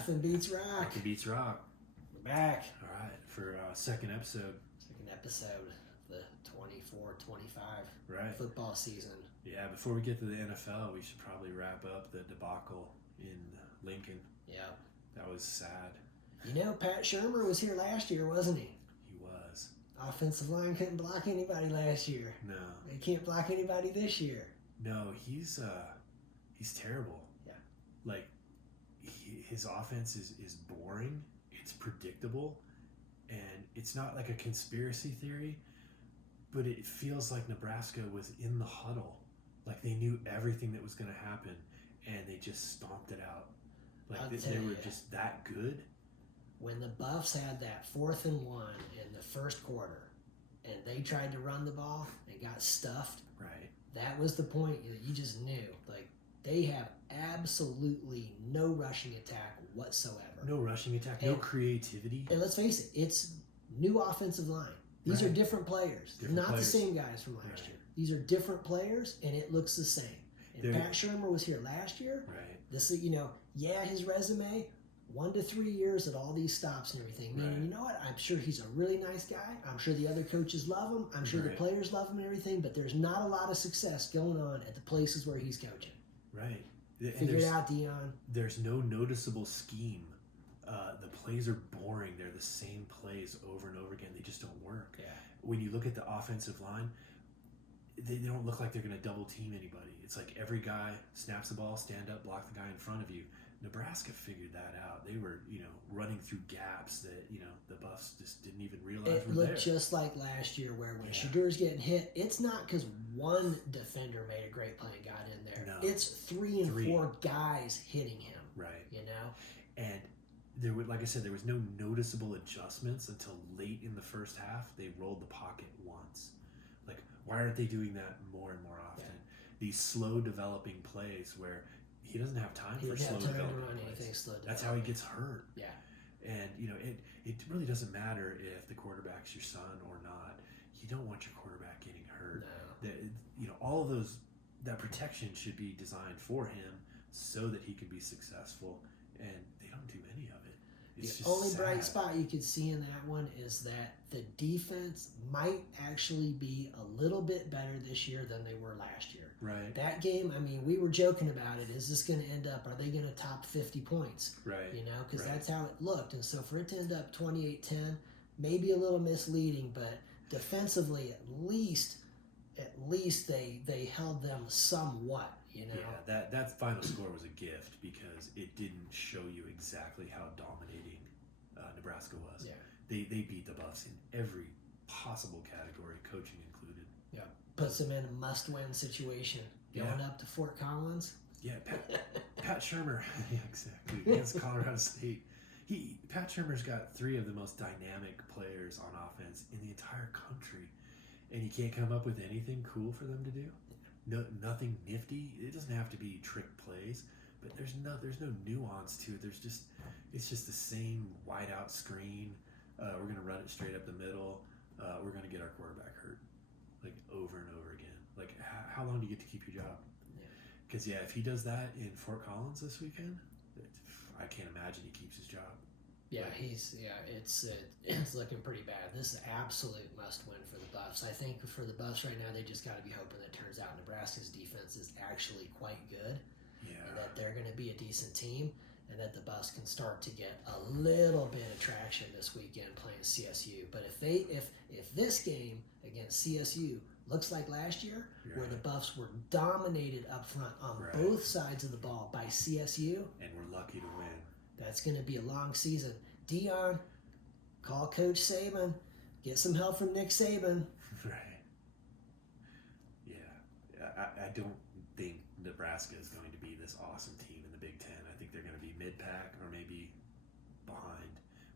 Nothing beats rock. Nothing beats rock. We're back. All right, for second episode. Second episode of the 24-25 Right. football season. Yeah, before we get to the NFL, we should probably wrap up the debacle in Lincoln. Yeah. That was sad. You know, Pat Shurmur was here last year, wasn't he? He was. Offensive line couldn't block anybody last year. No. They can't block anybody this year. No, he's terrible. Yeah. Like, his offense is boring. It's predictable. And it's not like a conspiracy theory, but it feels like Nebraska was in the huddle. Like they knew everything that was going to happen, and they just stomped it out. Like they were just that good. When the Buffs had that 4th and 1 in the first quarter, and they tried to run the ball and got stuffed, right? That was the point that you just knew. Like, they have absolutely no rushing attack whatsoever. No rushing attack, no creativity. And let's face it, it's new offensive line. These are different players. They're not the same guys from last year. These are different players, and it looks the same. And Pat Shurmur was here last year. Right. This is, his resume, 1 to 3 years at all these stops and everything. Meaning, you know what? I'm sure he's a really nice guy. I'm sure the other coaches love him. I'm sure the players love him and everything, but there's not a lot of success going on at the places where he's coaching. Right. Figure it out, Dion. There's no noticeable scheme. The plays are boring. They're the same plays over and over again. They just don't work. Yeah. When you look at the offensive line, they don't look like they're going to double team anybody. It's like every guy snaps the ball, stand up, block the guy in front of you. Nebraska figured that out. They were, running through gaps that, the Buffs just didn't even realize were there. It looked just like last year where when Shedur's getting hit, it's not because one defender made a great play and got in there. No. It's 3 and 4 guys hitting him. Right. And there would, like I said, there was no noticeable adjustments until late in the first half. They rolled the pocket once. Like, why aren't they doing that more and more often? Yeah. These slow developing plays where he doesn't have time for slow developing plays. That's how he gets hurt. Yeah. And, it really doesn't matter if the quarterback's your son or not. You don't want your quarterback getting hurt. No. All of that protection should be designed for him so that he can be successful, and they don't do any of it. It's the just only sad. bright spot you could see in that one is that the defense might actually be a little bit better this year than they were last year. Right. That game, we were joking about it. Is this going to end up, are they going to top 50 points? Right. Because that's how it looked. And so for it to end up 28-10, maybe a little misleading, but defensively at least they held them somewhat. Yeah, that final score was a gift because it didn't show you exactly how dominating Nebraska was. Yeah. They beat the Buffs in every possible category, coaching included. Yeah, puts them in a must-win situation. Going up to Fort Collins. Yeah, Pat Shurmur. Yeah, exactly. Against Colorado State. Pat Shurmur's got 3 of the most dynamic players on offense in the entire country, and he can't come up with anything cool for them to do. No, nothing nifty. It doesn't have to be trick plays, but there's no nuance to it. It's just the same wide out screen. We're gonna run it straight up the middle. We're gonna get our quarterback hurt, like over and over again. Like how long do you get to keep your job? Because if he does that in Fort Collins this weekend, I can't imagine he keeps his job. Yeah, it's looking pretty bad. This is absolute must-win for the Buffs. I think for the Buffs right now, they just got to be hoping that it turns out Nebraska's defense is actually quite good, and that they're going to be a decent team, and that the Buffs can start to get a little bit of traction this weekend playing CSU. But if this game against CSU looks like last year, where the Buffs were dominated up front on both sides of the ball by CSU, and we're lucky to win. That's going to be a long season. Dion, call Coach Saban. Get some help from Nick Saban. Right. Yeah. I don't think Nebraska is going to be this awesome team in the Big Ten. I think they're going to be mid-pack or maybe behind.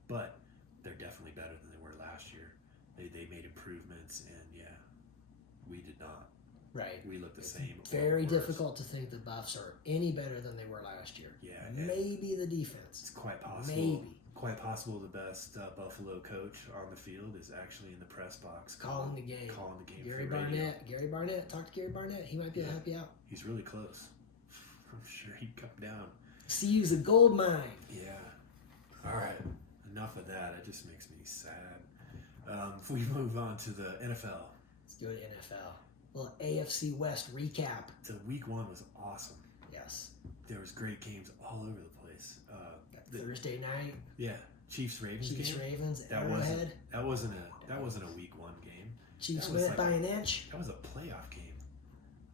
But they're definitely better than they were last year. They made improvements, and we did not. Right. We look the same. Very difficult to think the Buffs are any better than they were last year. Yeah. Maybe the defense. It's quite possible. Maybe. Quite possible the best Buffalo coach on the field is actually in the press box. Calling the game. Gary Barnett. Gary Barnett. Talk to Gary Barnett. He might be able to help you out. He's really close. I'm sure he'd come down. CU's a gold mine. Yeah. enough of that. It just makes me sad. If we move on to the NFL, Let's go to NFL. Little AFC West recap. the week 1 was awesome. Yes. There was great games all over the place. Thursday night. Yeah, Chiefs Ravens Chiefs game. Ravens. That Arrowhead. wasn't a week 1 game. Chiefs that was win like by an inch. That was a playoff game.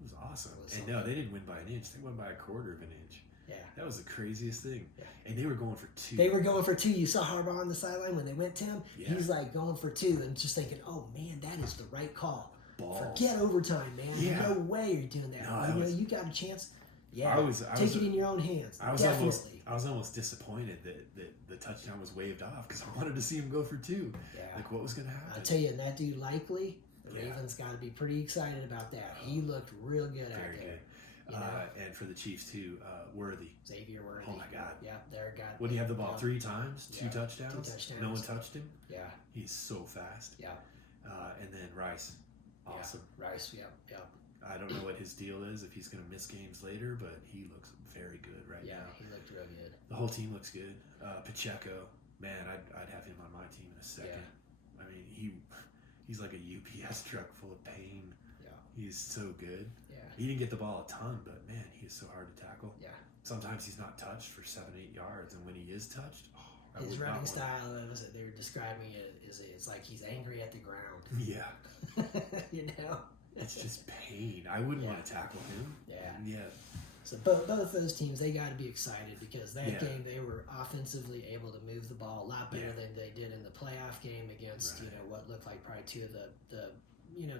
It was awesome. It was And no, they didn't win by an inch. They won by a quarter of an inch. Yeah. That was the craziest thing. Yeah. And they were going for 2. They were going for 2. You saw Harbaugh on the sideline when they went to him. Yeah. He's like going for 2 and just thinking, oh man, that is the right call. Balls. Forget overtime, man. Yeah. No way you're doing that. No, you got a chance. Yeah. I was Take it in your own hands. I was Definitely. almost disappointed that the touchdown was waved off because I wanted to see him go for 2. Yeah. Like what was going to happen? I'll tell you, that dude Likely, the Yeah. Ravens got to be pretty excited about that. He looked real good out Very there. good. You know? And for the Chiefs too, Worthy. Xavier Worthy. Oh my God. Yeah, there got. What do you have the ball? Yeah. 3 times, 2 Yeah, touchdowns. 2 touchdowns. No one touched him. Yeah, He's so fast. yeah. And then Rice, awesome. Yeah. Rice. Yeah, yeah, I don't know what his deal is if he's going to miss games later, but he looks very good right yeah. now. He looked real good. The whole team looks good. Pacheco, man, I'd have him on my team in a second. I mean, he's like a UPS truck full of pain. Yeah. He's so good. Yeah, He didn't get the ball a ton, but man, he is so hard to tackle. yeah. Sometimes he's not touched for 7-8 yards, and when he is touched, I His would not running want- style, they were describing it is it's like he's angry at the ground. Yeah, You know. it's just pain. I wouldn't Yeah. want to tackle him. Yeah. Yeah, So both those teams, they got to be excited because that Yeah. game they were offensively able to move the ball a lot better Yeah. than they did in the playoff game against Right. what looked like probably 2 of the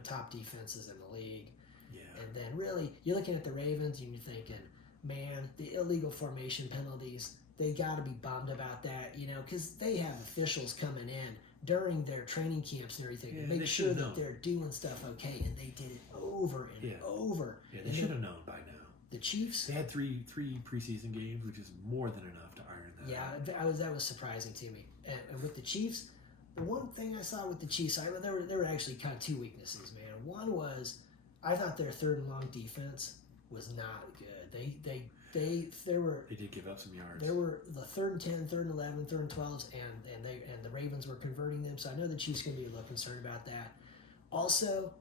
top defenses in the league. yeah, And then really you're looking at the Ravens and you're thinking, man, the illegal formation penalties, they got to be bummed about that, because they have officials coming in during their training camps and everything Yeah, to they make sure should've that known. they're doing stuff okay, and they did it over and Yeah. over. yeah. They And should then have known by now. the Chiefs. They had three preseason games, which is more than enough to iron that. Yeah, out. that was surprising to me. And with the Chiefs, the one thing I saw with the Chiefs, there were actually kind of 2 weaknesses, man. One was I thought their 3rd and long defense was not good. There were They did give up some yards. the 3rd and 10, 3rd and 11, 3rd and 12s, and the Ravens were converting them. So I know the Chiefs going to be a little concerned about that. Also,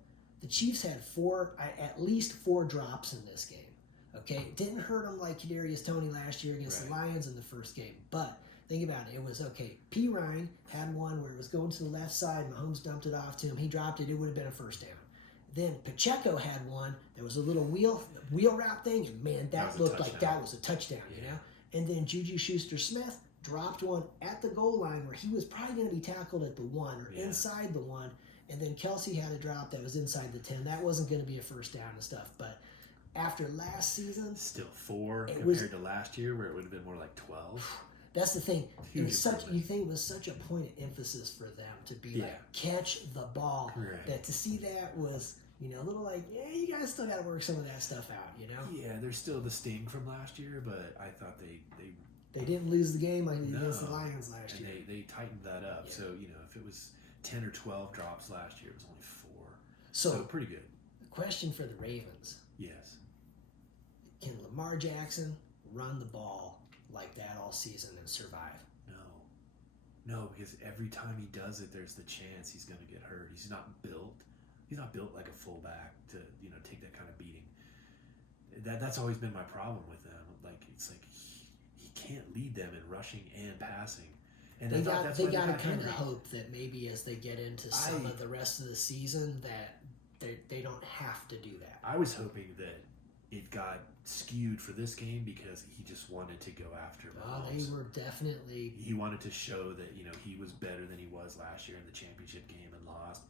the Chiefs had at least 4 drops in this game. Okay, it didn't hurt them like Kadarius Toney last year against the Right. Lions in the first game, but think about it. It was okay. P. Ryan had one where it was going to the left side. Mahomes dumped it off to him. He dropped it. It would have been a first down. Then Pacheco had one. There was a little wheel route thing, and man, That was that a looked like touchdown. that was a touchdown. Yeah. And then Juju Schuster-Smith dropped one at the goal line where he was probably going to be tackled at the 1 or Yeah. inside the 1. And then Kelsey had a drop that was inside the 10. That wasn't going to be a first down and stuff. But after last season, Still 4 It compared was- to last year, where it would have been more like 12. that's the thing. It Huge was such improvement. you think it was such a point of emphasis for them to be Yeah. like catch the ball. Right. That to see that was a little like you guys still got to work some of that stuff out. Yeah, there's still the sting from last year, but I thought they They didn't lose the game like against the No. Lions last and year. they tightened that up. Yeah. So if it was 10 or 12 drops last year, it was only 4. So, So pretty good. question for the Ravens: Yes. can Lamar Jackson run the ball like that all season and survive? No, because every time he does it, there's the chance he's going to get hurt. He's not built like a fullback to take that kind of beating. That's always been my problem with them. Like it's like he can't lead them in rushing and passing. And They I thought got that's they why got to got kind of Henry. hope that maybe as they get into some of the rest of the season that they don't have to do that. I was hoping that it got skewed for this game because he just wanted to go after Mahomes. They were definitely He wanted to show that he was better than he was last year in the championship game and lost.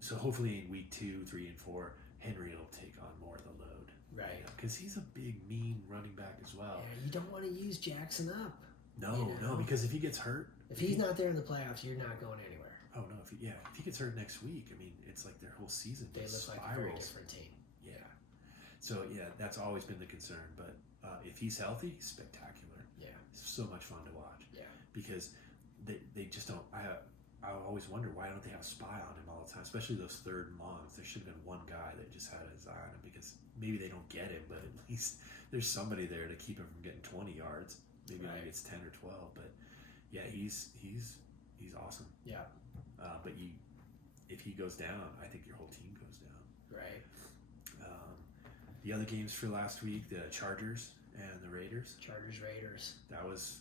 So hopefully in week 2, 3, and 4, Henry will take on more of the load. right. Because he's a big, mean running back as well. Yeah, you don't want to use Jackson up. No, because if he gets hurt, If he's not there in the playoffs, you're not going anywhere. oh no, if he gets hurt next week, I mean, it's like their whole season They just look like a very spirals. different team. Yeah. So yeah, that's always been the concern. But if he's healthy, he's spectacular. Yeah, It's so much fun to watch. yeah. Because they just don't. I always wonder why don't they have a spy on him all the time, especially those 3rd and longs. There should have been one guy that just had his eye on him because maybe they don't get him, but at least there's somebody there to keep him from getting 20 yards. Maybe Right. he gets 10 or 12, but Yeah, he's awesome. Yeah. But if he goes down, I think your whole team goes down. Right. The other games for last week, the Chargers and the Raiders. Raiders. That was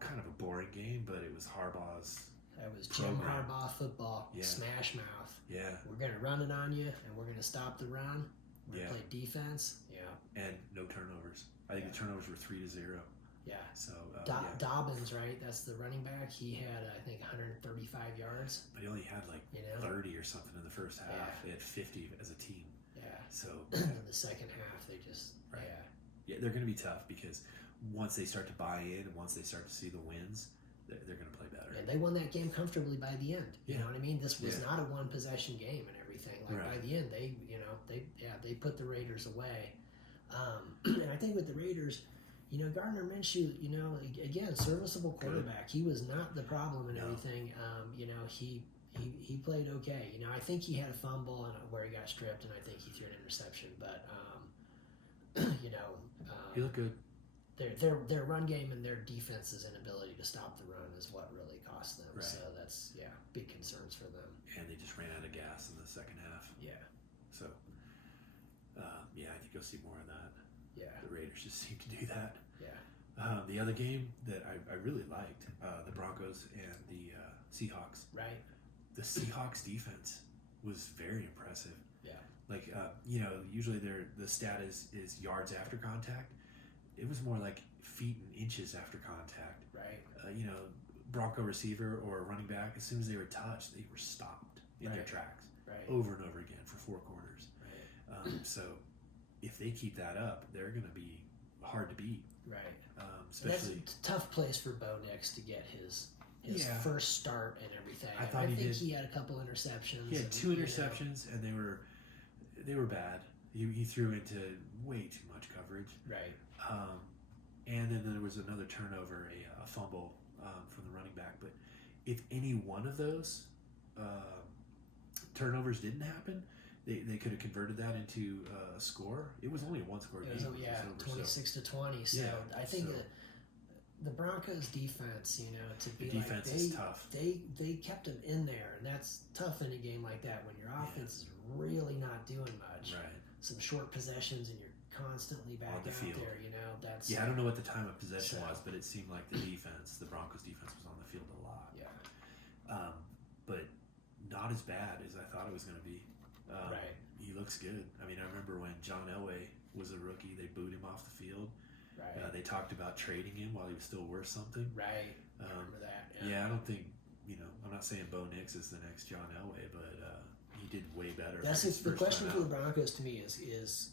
kind of a boring game, but it was Harbaugh's. That was Jim program. Harbaugh football. Yeah. Smash mouth. Yeah, We're going to run it on you, and we're going to stop the run. We're Yeah. going to play defense. Yeah. and no turnovers. I think the turnovers were 3-0. Yeah. So Dobbins, right? That's the running back. He had, I think, 135 yards. but he only had like You know? 30 or something in the first half. Yeah. They had 50 as a team. Yeah. So In the second half, they just, Right. yeah. yeah, they're going to be tough because once they start to buy in and once they start to see the wins, they're going to play better. And they won that game comfortably by the end. You Yeah. know what I mean? This was Yeah. not a one possession game and everything. Like by Right. the end, they put the Raiders away. And I think with the Raiders, Gardner Minshew, again, serviceable quarterback. He was not the problem and No. everything. He played okay. I think he had a fumble and where he got stripped, and I think he threw an interception. But He looked good. their run game and their defense's inability to stop the run is what really cost them. Right. So that's big concerns for them. And they just ran out of gas in the second half. Yeah, So, I think you'll see more of that. yeah, The Raiders just seem to do that. yeah. The other game that I really liked, the Broncos and the Seahawks. Right. The Seahawks defense was very impressive. Yeah. Like, usually the stat is yards after contact. It was more like feet and inches after contact. Right. Bronco receiver or running back, as soon as they were touched, they were stopped in their Right. tracks Right. over and over again for 4 quarters. Right. So if they keep that up, they're going to be hard to beat. Right. Especially, That's a tough place for Bo Nix to get his Yeah. first start and everything. I thought I he think did. he had a couple interceptions. he had and, 2 interceptions, and they were bad. He threw into way too much coverage. Right. And then there was another turnover, a fumble from the running back. But if any one of those turnovers didn't happen, they could have converted that into a score. It was only a 1-score game. It was, when it was over, 26-20. So Yeah, I think so- that the Broncos defense, to be The defense like is tough. They kept him in there, and that's tough in a game like that when your offense is really not doing much. Right. Some short possessions, and you're constantly back On the out field. there. That's Yeah, I don't know what the time of possession So- was, but it seemed like the Broncos defense was on the field a lot. Yeah. But not as bad as I thought it was going to be. Right. He looks good. I mean, I remember when John Elway was a rookie, they booed him off the field. Right. They talked about trading him while he was still worth something. Right. I remember that. Yeah, I don't think, I'm not saying Bo Nix is the next John Elway, but he did way better. That's his the first question time for the out. Broncos to me is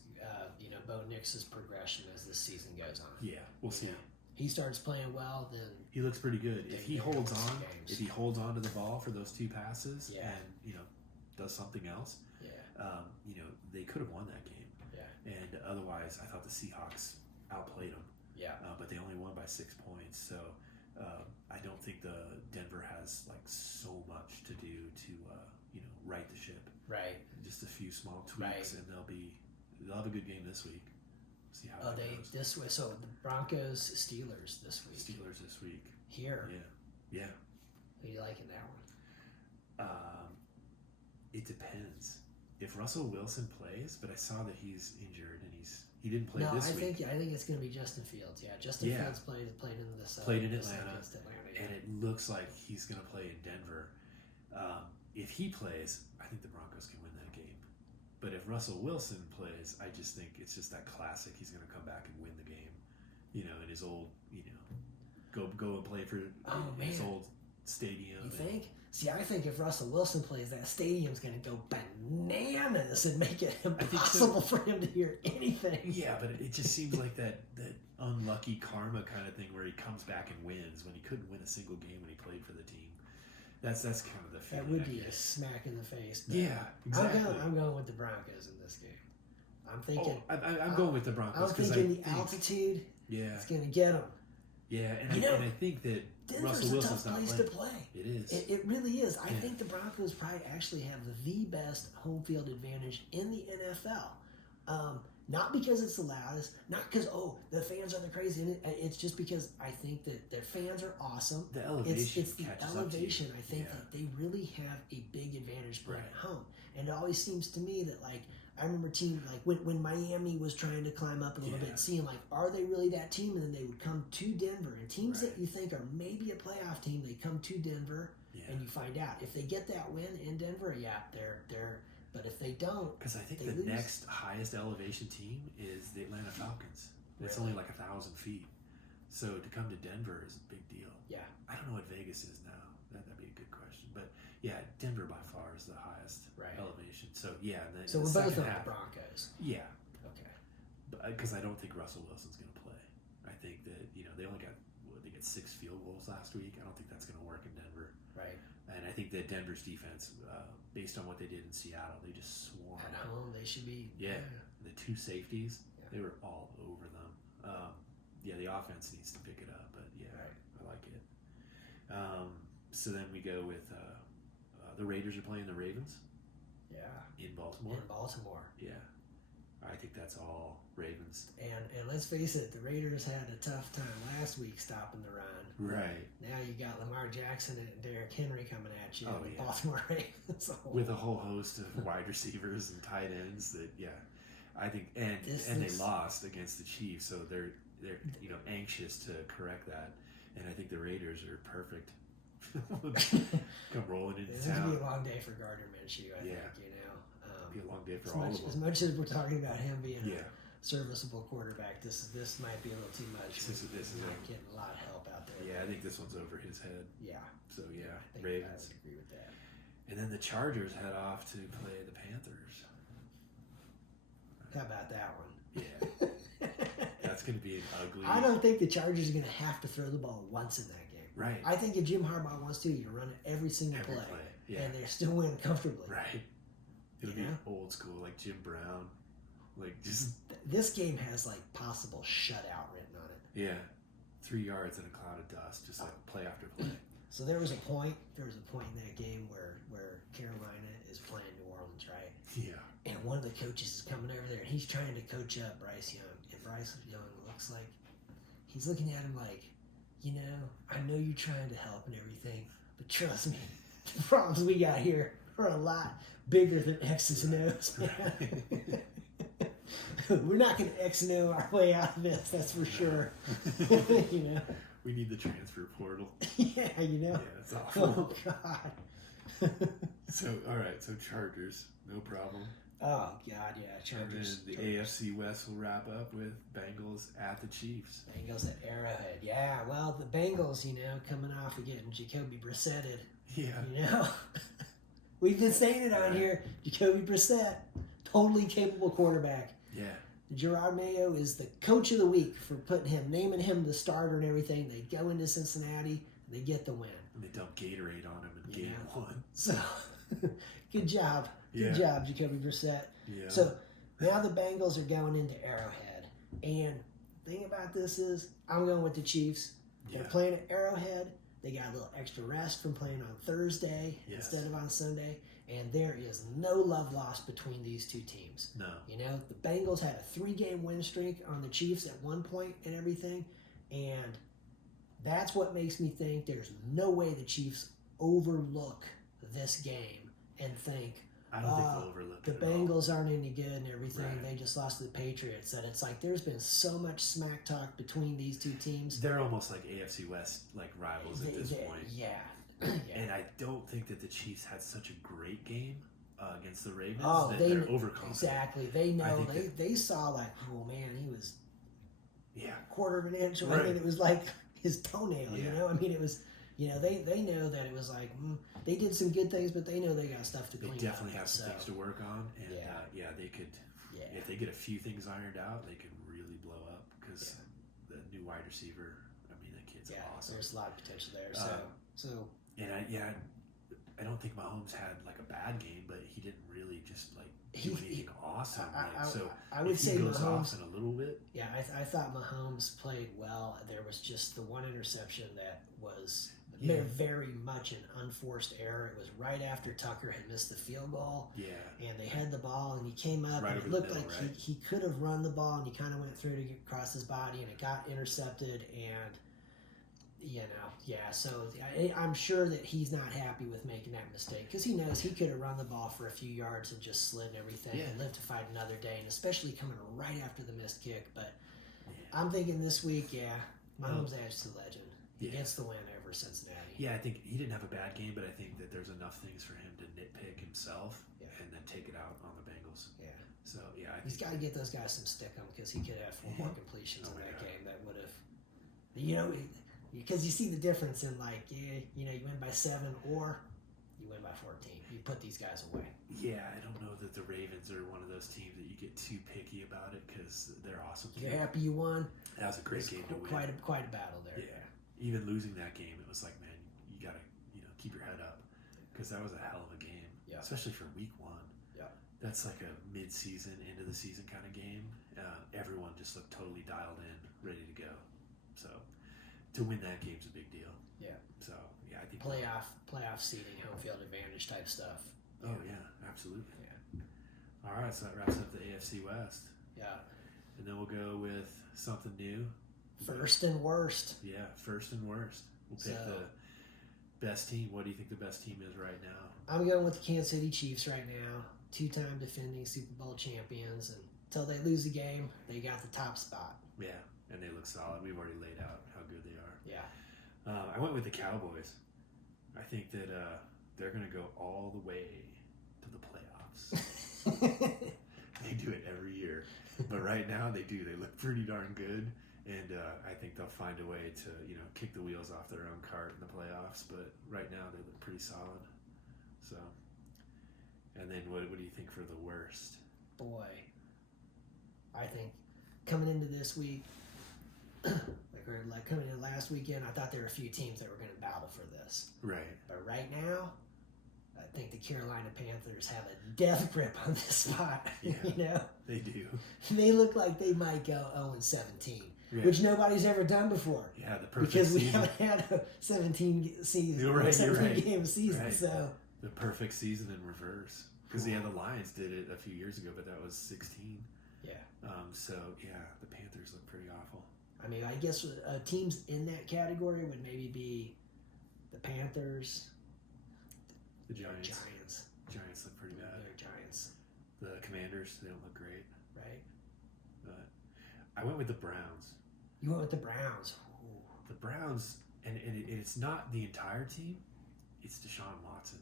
Bo Nix's progression as the season goes on. Yeah, we'll see. Yeah. He starts playing well, then He looks pretty good. They If he can holds win some on, games. if he holds on to the ball for those 2 passes Yeah. and, does something else, yeah, they could have won that game. yeah, And otherwise, I thought the Seahawks outplayed them. yeah. But they only won by 6 points. So I don't think the Denver has like so much to do to right the ship. Right. Just a few small tweaks, Right. and they'll have a good game this week. See how Oh, it they goes. this way. So the Broncos Steelers this week Steelers this week. here. Yeah. Who do you like in that one? It depends. If Russell Wilson plays, but I saw that he's injured and he didn't play No, this I week. think it's going to be Justin Fields. Yeah, Justin Yeah. Fields played in this. Played in this Atlanta. against Atlanta. Yeah. And it looks like he's going to play in Denver. If he plays, I think the Broncos can win that game. But if Russell Wilson plays, I just think it's just that classic. He's going to come back and win the game. In his old, go and play for his man. old stadium. You and- think? See, I think if Russell Wilson plays, that stadium's going to go bananas and make it so. impossible for him to hear anything. Yeah, but it just seems like that unlucky karma kind of thing where he comes back and wins when he couldn't win a single game when he played for the team. That's kind of the feeling. That would I be a get. smack in the face. but Yeah, exactly. I'm going with the Broncos in this game. I'm thinking. I'm going with the Broncos I'm because thinking the altitude Yeah, is going to get them. yeah, and You know, I think that Denver's Russell a Wilson's tough not place playing. to play. It is. It really is. I Yeah. think the Broncos probably actually have the best home field advantage in the NFL. Not because it's the loudest, not because the fans are the crazy. And it's just because I think that their fans are awesome. The elevation It's the catches elevation. up to you. I think Yeah. that they really have a big advantage playing Right. at home. And it always seems to me that like I remember teams like when Miami was trying to climb up a little Yeah. bit, seeing like are they really that team? And then they would come to Denver, and teams Right. that you think are maybe a playoff team, they come to Denver, Yeah. and you find out if they get that win in Denver, yeah, they're. But if they don't, Because I think they the lose. next highest elevation team is the Atlanta Falcons. It's Really? only like 1,000 feet. So to come to Denver is a big deal. Yeah. I don't know what Vegas is now. That'd be a good question. But yeah, Denver by far is the highest Right. elevation. So yeah, and then So in we're the both second on the half, Broncos. yeah, Okay. because I don't think Russell Wilson's going to play. I think that they only got they get 6 field goals last week. I don't think that's going to work in Denver. Right. And I think that Denver's defense, based on what they did in Seattle, they just swarmed. At home, they should be. Yeah, the 2 safeties, Yeah. they were all over them. Yeah, the offense needs to pick it up, but yeah, Right. I like it. So then we go with the Raiders are playing the Ravens Yeah. in Baltimore. In Baltimore. Yeah, I think that's all Ravens. And let's face it, the Raiders had a tough time last week stopping the run. Right. Now you got Lamar Jackson and Derrick Henry coming at you Oh, with yeah. Baltimore Ravens. With a whole host of wide receivers and tight ends that I think and This they looks- lost against the Chiefs, so they're anxious to correct that, and I think the Raiders are perfect. Come rolling into This is gonna be a town. long day for Gardner Minshew, I Yeah. think, Be a long day for as all much, of as them. much as we're talking about him being Yeah, a serviceable quarterback, this might be a little too much. This is We're it. not getting a lot of help out there. yeah. I think this one's over his head. Yeah, So yeah, I think Ravens, I would agree with that. and then the Chargers head off to play the Panthers. How about that one? Yeah, that's going to be an ugly. I don't think the Chargers are going to have to throw the ball once in that game. Right. I think if Jim Harbaugh wants to, you run it every single Every play, play. Yeah. and they're still winning comfortably. Right. It'll You be know? old school, like Jim Brown, like just This game has like possible shutout written on it. yeah, 3 yards in a cloud of dust, just like play after play. So there was a point in that game where Carolina is playing New Orleans, right? Yeah. And one of the coaches is coming over there, and he's trying to coach up Bryce Young. And Bryce Young looks like he's looking at him like, I know you're trying to help and everything, but trust me, the problems we got here are a lot bigger than X's and O's, man. We're not going to X and O our way out of this, that's for sure. We need the transfer portal. Yeah, Yeah, it's awful. Oh, God. So, all right, so Chargers, no problem. Oh, God, yeah. Chargers. And then the AFC West will wrap up with Bengals at the Chiefs. Bengals at Arrowhead. Yeah, well, the Bengals, coming off of getting Jacoby Brissetted. Yeah. We've been saying it on here. Jacoby Brissett, totally capable quarterback. Yeah. Gerard Mayo is the coach of the week for naming him the starter and everything. They go into Cincinnati, they get the win. And they dump Gatorade on him in Yeah. game 1. So, good job. Good job, Jacoby Brissett. Yeah. So, now the Bengals are going into Arrowhead. And the thing about this is, I'm going with the Chiefs. They're yeah. playing at Arrowhead. They got a little extra rest from playing on Thursday Yes. instead of on Sunday. And there is no love lost between these two teams. No. The Bengals had a 3-game win streak on the Chiefs at one point and everything. And that's what makes me think there's no way the Chiefs overlook this game and think, I don't think they'll overlook the it at all. Bengals aren't any good and everything. Right. They just lost to the Patriots. That it's like there's been so much smack talk between these two teams. They're almost like AFC West rivals at this point. Yeah. And I don't think that the Chiefs had such a great game against the Ravens Oh, that they they're overconfident. exactly. They know. think They saw like, oh man, he was Yeah. a quarter of an inch away. Right. And it was like his toenail. Yeah. I mean, it was. They know that it was like they did some good things, but they know they got stuff to They clean definitely up. have some things to work on. And Yeah. they could, Yeah. if they get a few things ironed out, they could really blow up because the new wide receiver, I mean, that kid's Yeah, awesome. there's a lot of potential there. Uh, So And I don't think Mahomes had like a bad game, but he didn't really just like do He- anything awesome. So I would if he say goes Mahomes. off in a little bit, Yeah, I thought Mahomes played well. There was just the one interception that was Yeah. very much an unforced error. It was right after Tucker had missed the field goal, yeah, and they had the ball, and he came up, Right and over it the looked middle, like right? he could have run the ball, and he kind of went through to get across his body, and it got intercepted, and So I'm sure that he's not happy with making that mistake because he knows he could have run the ball for a few yards and just slid and everything and lived to fight another day, and especially coming right after the missed kick. But I'm thinking this week, Mahomes adds to the legend. He gets the win over Cincinnati. Yeah, I think he didn't have a bad game, but I think that there's enough things for him to nitpick himself and then take it out on the Bengals. Yeah. So, He's got to get those guys some stick 'em because he could have 4 more completions in that God. game that would have, because you see the difference in you win by 7 or you win by 14. You put these guys away. Yeah, I don't know that the Ravens are one of those teams that you get too picky about it because they're awesome. You're happy you won. That was a great game to win. Quite a battle there. Yeah. Even losing that game, it was like, man, you got to keep your head up because that was a hell of a game, especially for week 1. Yeah. That's like a mid-season, end of the season kind of game. Everyone just looked totally dialed in, ready to go. So to win that game's a big deal. Yeah. So I think playoff seeding, home field advantage type stuff. Oh yeah, absolutely. Yeah. All right, so that wraps up the AFC West. Yeah. And then we'll go with something new. First and worst. Yeah, first and worst. We'll pick the best team. What do you think the best team is right now? I'm going with the Kansas City Chiefs right now. 2-time defending Super Bowl champions. And until they lose a game, they got the top spot. Yeah, and they look solid. We've already laid out how good they are. Yeah. I went with the Cowboys. I think that they're going to go all the way to the playoffs. They do it every year. But right now they do. They look pretty darn good. And I think they'll find a way to, kick the wheels off their own cart in the playoffs. But right now they look pretty solid. So, and then what do you think for the worst? Boy, I think coming into this week, like coming into last weekend, I thought there were a few teams that were going to battle for this. Right. But right now, I think the Carolina Panthers have a death grip on this spot. Yeah, They do. They look like they might go 0-17, Which nobody's ever done before. Yeah, the perfect because we season. haven't had a 17 season, You're right, 17 game season. Right. So the perfect season in reverse. Because the Lions did it a few years ago, but that was 16. Yeah. The Panthers look pretty awful. I mean, I guess teams in that category would maybe be the Panthers, The Giants. Giants. Giants look pretty bad. They're Giants, The Commanders, they don't look great. right? But I went with the Browns. You went with the Browns. Ooh. The Browns, and it's not the entire team, it's Deshaun Watson.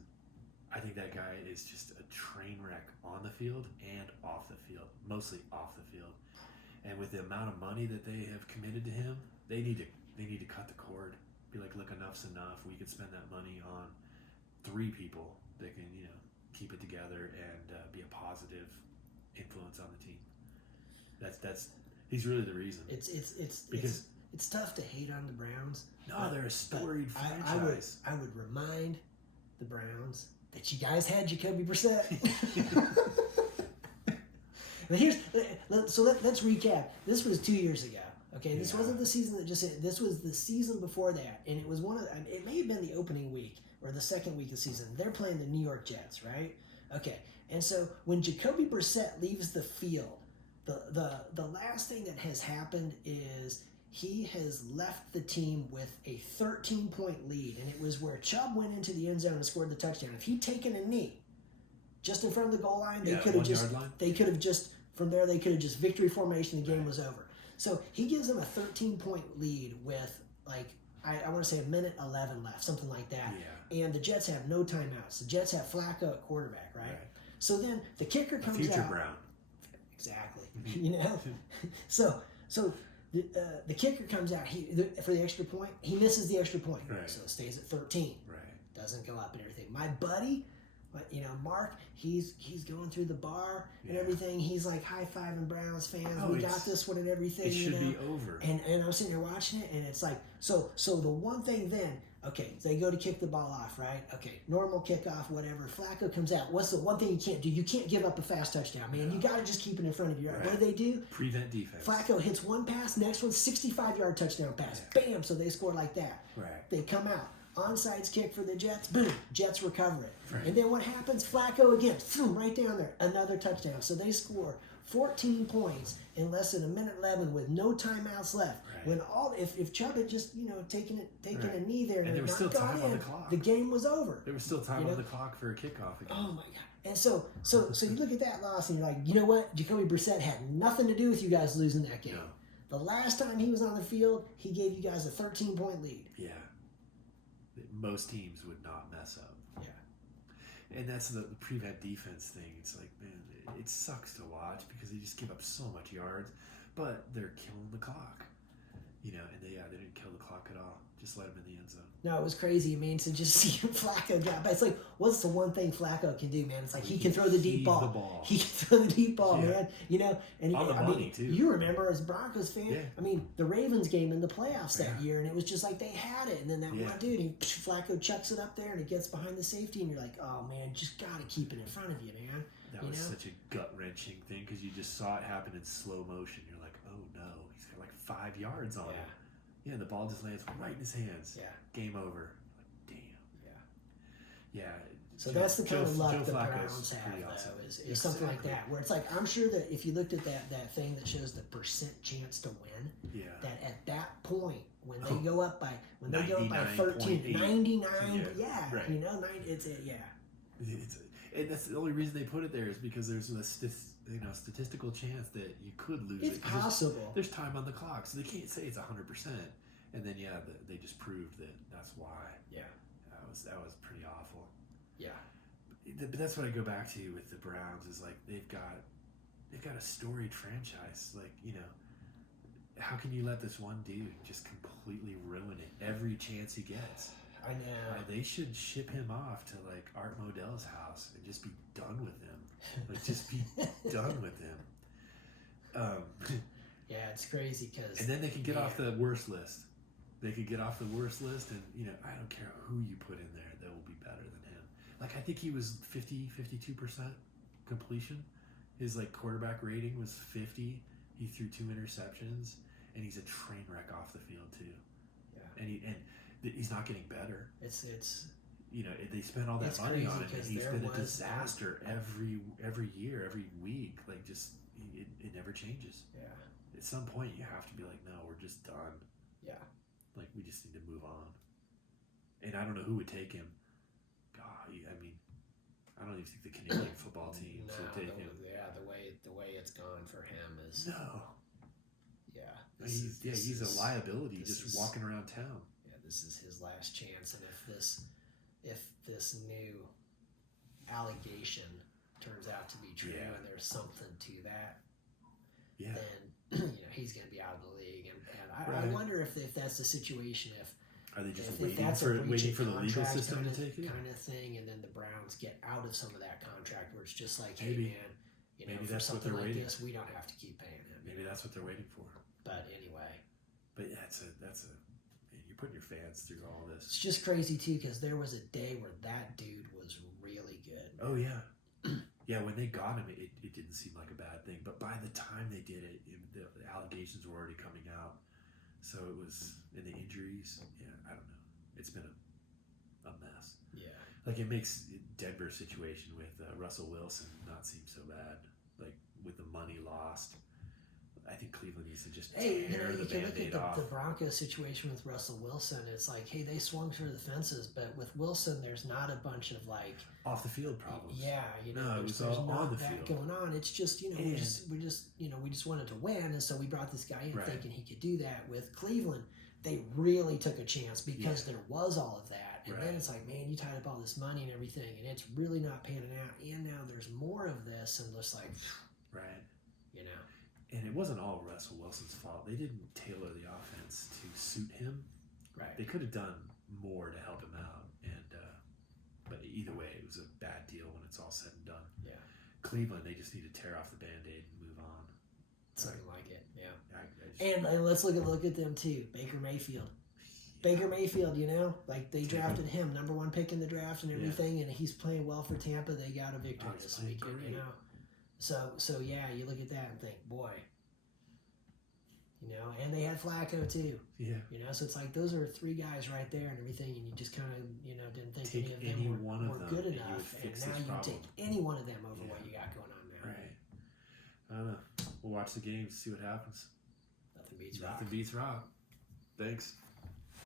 I think that guy is just a train wreck on the field and off the field, mostly off the field. And with the amount of money that they have committed to him, they need to cut the cord. Be like, look, enough's enough. We could spend that money on 3 people that can, keep it together and be a positive influence on the team. That's he's really the reason. It's tough to hate on the Browns. No, they're a storied franchise. I would remind the Browns that you guys had Jacoby Brissett. But let's recap. This was 2 years ago. Okay, this wasn't the season that just hit. This was the season before that, and it was it may have been the opening week or the second week of the season. They're playing the New York Jets, right? Okay, and so when Jacoby Brissett leaves the field, the last thing that has happened is he has left the team with a 13-point lead, and it was where Chubb went into the end zone and scored the touchdown. If he'd taken a knee just in front of the goal line, they could have just from there they could have just victory formation. The game was over. So he gives them a 13-point lead with I want to say 1:11 left, something like that. Yeah. And the Jets have no timeouts. The Jets have Flacco at quarterback, right? So then the kicker comes out. Future Brown. Exactly. So the kicker comes out for the extra point. He misses the extra point. Right. So it stays at 13. Right. Doesn't go up and everything. My buddy But, Mark, he's going through the bar and everything. He's like high-fiving Browns fans. Oh, We got this one and everything. It should be over. And I'm sitting here watching it, and it's like, so the one thing then, okay, they go to kick the ball off, right? Okay, normal kickoff, whatever. Flacco comes out. What's the one thing you can't do? You can't give up a fast touchdown, man. You got to just keep it in front of you. Right? What do? Prevent defense. Flacco hits one pass, next one, 65-yard touchdown pass. Bam, so they score like that. Right. They come out. Onside kick for the Jets. Boom. Jets recover it. Right. And then what happens? Flacco again. Boom, right down there. Another touchdown. So they score 14 points in less than a minute 11 with no timeouts left. Right. When if Chubb had just taken a knee there and there was not still gone time on the clock, the game was over. There was still time on the clock for a kickoff again. Oh my god! And so you look at that loss and you're like, you know what? Jacoby Brissett had nothing to do with you guys losing that game. No. The last time he was on the field, he gave you guys a 13-point lead. Yeah. Most teams would not mess up. Yeah. And that's the prevent defense thing. It's like, man, it sucks to watch because they just give up so much yards, but they're killing the clock. And they didn't kill the clock at all. Just let him in the end zone. No, it was crazy. I mean, to just see Flacco drop. But it's like, what's the one thing Flacco can do, man? It's like he can throw the deep ball. He can throw the deep ball, man. And on the money too. You remember as a Broncos fan, Yeah. I mean, the Ravens game in the playoffs that year, and it was just like they had it. And then that one dude, Flacco chucks it up there, and he gets behind the safety, and you're like, oh man, just gotta keep it in front of you, man. That was such a gut wrenching thing because you just saw it happen in slow motion. You're like, oh no, he's got like 5 yards on him. Yeah, and the ball just lands right in his hands. Yeah. Game over. Like, damn. Yeah. So that's the kind of luck the Browns have, awesome. though, is something like that, where it's like, I'm sure that if you looked at that thing that shows the percent chance to win, that at that point, when they go up by 13, 99, right. And that's the only reason they put it there is because there's a statistical chance that you could lose it's it. possible. There's time on the clock, so they can't say it's 100%. And then they just proved that that's why. Yeah, that was pretty awful. Yeah, but that's what I go back to with the Browns is like they've got a storied franchise. Like how can you let this one dude just completely ruin it every chance he gets? I know. They should ship him off to like Art Modell's house and just be done with him. Like just be done with him. Yeah, it's crazy because. And then they can get off the worst list. They could get off the worst list, and I don't care who you put in there, that will be better than him. Like I think he was 52% completion. His like quarterback rating was 50. He threw 2 interceptions, and he's a train wreck off the field too. Yeah. And he's not getting better. It's they spent all that money on him, and he's been a disaster every year, every week. Like just it never changes. Yeah. At some point, you have to be like, no, we're just done. Yeah. Like we just need to move on. And I don't know who would take him. God, I mean, I don't even think the Canadian football team would take him. Yeah, the way it's gone for him is no. Yeah. He's a liability just walking around town. Yeah, this is his last chance, and if this new allegation turns out to be true, and there's something to that, then he's going to be out of the league. And I wonder if that's the situation. Are they just waiting for the legal system to take it? Kind of thing, and then the Browns get out of some of that contract where it's just like, maybe, hey man, maybe for that's something what they're like waiting. this, we don't have to keep paying him. Maybe that's what they're waiting for. But anyway. But yeah, that's you're putting your fans through all this. It's just crazy too, because there was a day where that dude was really good. Oh yeah. Yeah, when they got him, it didn't seem like a bad thing. But by the time they did it, the allegations were already coming out. So it was, and the injuries, I don't know. It's been a mess. Yeah. Like it makes Denver's situation with Russell Wilson not seem so bad. Like with the money lost, I think Cleveland needs to just tear the Band-Aid off. The Broncos situation with Russell Wilson. It's like, hey, they swung through the fences, but with Wilson, there's not a bunch of like off the field problems. Yeah, no, it was all on the field going on. It's just we just wanted to win, and so we brought this guy in thinking he could do that. With Cleveland, they really took a chance because there was all of that, and then it's like, man, you tied up all this money and everything, and it's really not panning out. And now there's more of this, and just like, And it wasn't all Russell Wilson's fault. They didn't tailor the offense to suit him. Right. They could have done more to help him out. But either way, it was a bad deal when it's all said and done. Yeah. Cleveland, they just need to tear off the Band-Aid and move on. Something like it. Yeah. I And let's look at them too. Baker Mayfield. Baker Mayfield, you know, like they drafted him, number 1 pick in the draft and everything, and he's playing well for Tampa. They got a victory this weekend, you know. So yeah, you look at that and think, boy, you know, and they had Flacco too. Yeah. You know, so it's like those are 3 guys right there and everything, and you just kind of, you know, didn't think Take any of them were good and you enough, would fix and now this you problem. take any one of them over what you got going on now. Right. I don't know. We'll watch the games, see what happens. Nothing beats rock. Nothing beats rock. Thanks.